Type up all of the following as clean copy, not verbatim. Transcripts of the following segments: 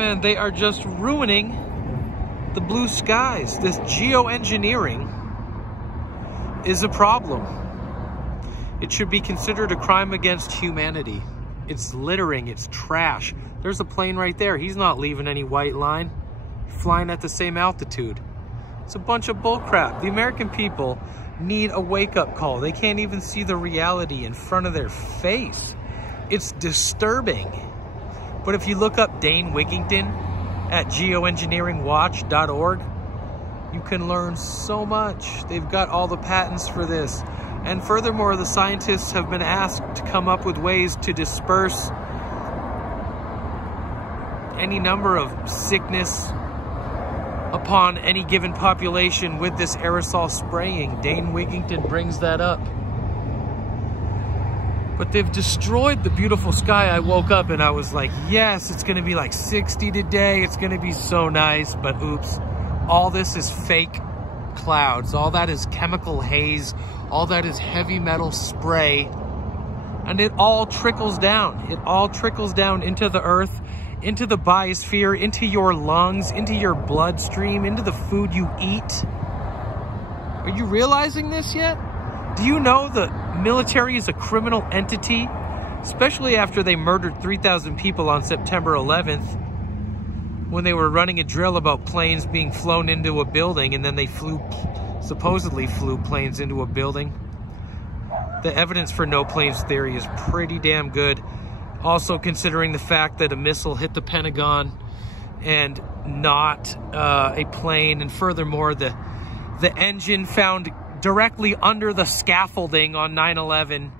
Man, they are just ruining the blue skies. This geoengineering is a problem. It should be considered a crime against humanity. It's littering, it's trash. There's a plane right there. He's not leaving any white line, flying at the same altitude. It's a bunch of bullcrap. The American people need a wake-up call. They can't even see the reality in front of their face. It's disturbing. But if you look up Dane Wigington at geoengineeringwatch.org, you can learn so much. They've got all the patents for this. And furthermore, the scientists have been asked to come up with ways to disperse any number of sickness upon any given population with this aerosol spraying. Dane Wigington brings that up. But they've destroyed the beautiful sky. I woke up and I was like, yes, it's gonna be like 60 today. It's gonna be so nice, but oops. All this is fake clouds. All that is chemical haze. All that is heavy metal spray. And it all trickles down. It all trickles down into the earth, into the biosphere, into your lungs, into your bloodstream, into the food you eat. Are you realizing this yet? Do you know the military is a criminal entity? Especially after they murdered 3,000 people on September 11th when they were running a drill about planes being flown into a building, and then they supposedly flew planes into a building. The evidence for no planes theory is pretty damn good. Also considering the fact that a missile hit the Pentagon and not a plane, and furthermore the engine found directly under the scaffolding on 9/11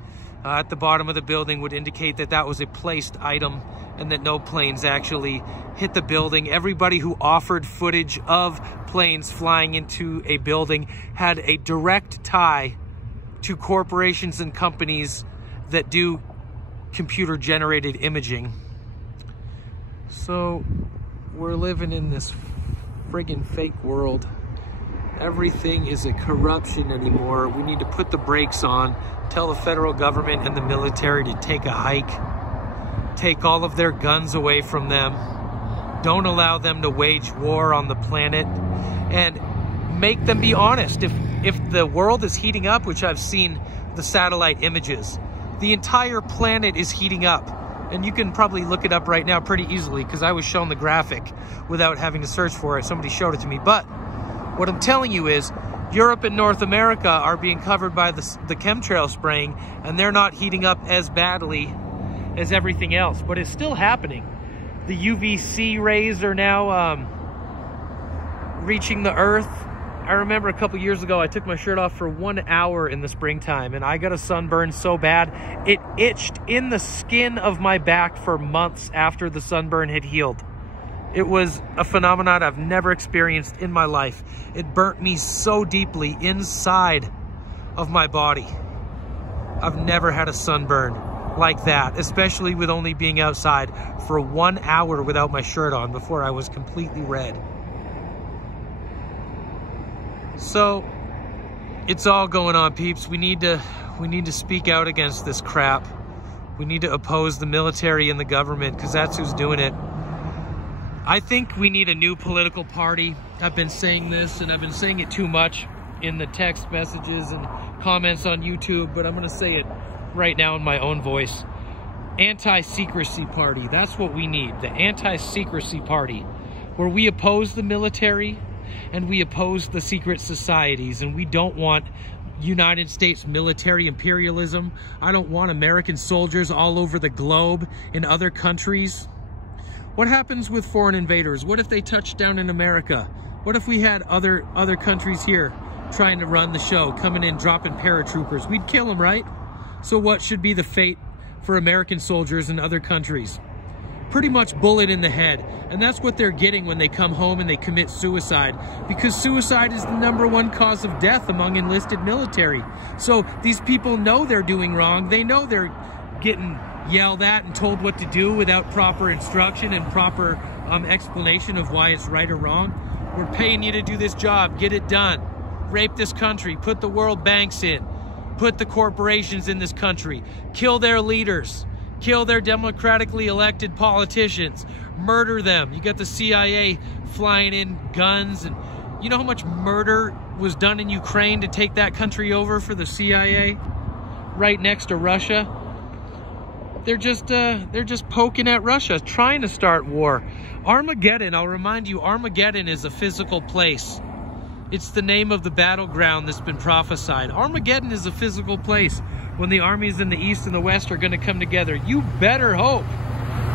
at the bottom of the building would indicate that that was a placed item and that no planes actually hit the building. Everybody who offered footage of planes flying into a building had a direct tie to corporations and companies that do computer-generated imaging. So we're living in this friggin' fake world. Everything isn't corruption anymore. We need to put the brakes on, tell the federal government and the military to take a hike, take all of their guns away from them, don't allow them to wage war on the planet, and make them be honest. If the world is heating up, which I've seen the satellite images, the entire planet is heating up. And you can probably look it up right now pretty easily because I was shown the graphic without having to search for it. Somebody showed it to me. But what I'm telling you is Europe and North America are being covered by the chemtrail spraying, and they're not heating up as badly as everything else, but it's still happening. The UVC rays are now reaching the earth. I remember a couple years ago, I took my shirt off for 1 hour in the springtime, and I got a sunburn so bad, it itched in the skin of my back for months after the sunburn had healed. It was a phenomenon I've never experienced in my life. It burnt me so deeply inside of my body. I've never had a sunburn like that, especially with only being outside for 1 hour without my shirt on before I was completely red. So it's all going on, peeps. We need to speak out against this crap. We need to oppose the military and the government because that's who's doing it. I think we need a new political party. I've been saying this, and I've been saying it too much in the text messages and comments on YouTube, but I'm going to say it right now in my own voice. Anti-Secrecy party. That's what we need. The Anti-Secrecy party, where we oppose the military and we oppose the secret societies, and we don't want United States military imperialism. I don't want American soldiers all over the globe in other countries. What happens with foreign invaders? What if they touch down in America? What if we had other countries here trying to run the show, coming in, dropping paratroopers? We'd kill them, right? So what should be the fate for American soldiers in other countries? Pretty much bullet in the head. And that's what they're getting when they come home and they commit suicide, because suicide is the #1 cause of death among enlisted military. So these people know they're doing wrong. They know they're getting yelled at and told what to do without proper instruction and proper explanation of why it's right or wrong. We're paying you to do this job. Get it done. Rape this country. Put the world banks in. Put the corporations in this country. Kill their leaders. kill their democratically elected politicians, murder them. You got the CIA flying in guns, and you know how much murder was done in Ukraine to take that country over for the CIA, right next to Russia. They're just poking at Russia, trying to start war. Armageddon, I'll remind you, Armageddon is a physical place. It's the name of the battleground that's been prophesied. Armageddon is a physical place when the armies in the East and the West are going to come together. You better hope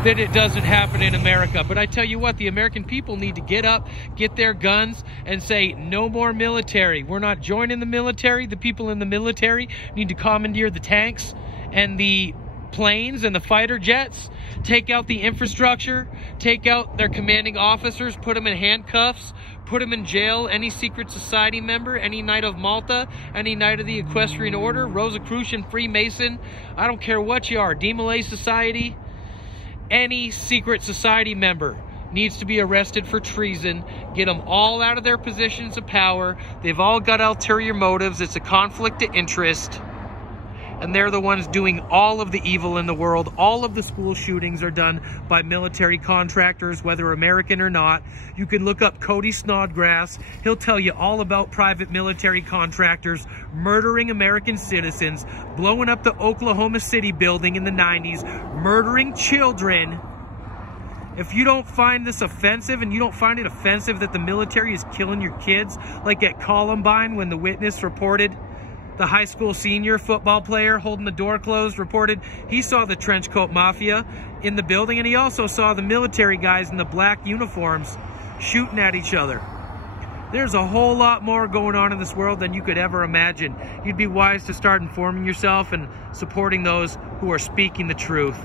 that it doesn't happen in America. But I tell you what, the American people need to get up, get their guns, and say, no more military. We're not joining the military. The people in the military need to commandeer the tanks and the planes and the fighter jets, take out the infrastructure, take out their commanding officers, put them in handcuffs, put them in jail. Any secret society member, any Knight of Malta, any Knight of the Equestrian Order, Rosicrucian, Freemason, I don't care what you are, Demolay Society, any secret society member needs to be arrested for treason. Get them all out of their positions of power. They've all got ulterior motives. It's a conflict of interest. And they're the ones doing all of the evil in the world. All of the school shootings are done by military contractors, whether American or not. You can look up Cody Snodgrass. He'll tell you all about private military contractors murdering American citizens, blowing up the Oklahoma City building in the 90s, murdering children. If you don't find this offensive, and you don't find it offensive that the military is killing your kids, like at Columbine when the witness reported the high school senior football player holding the door closed reported he saw the trench coat mafia in the building, and he also saw the military guys in the black uniforms shooting at each other. There's a whole lot more going on in this world than you could ever imagine. You'd be wise to start informing yourself and supporting those who are speaking the truth.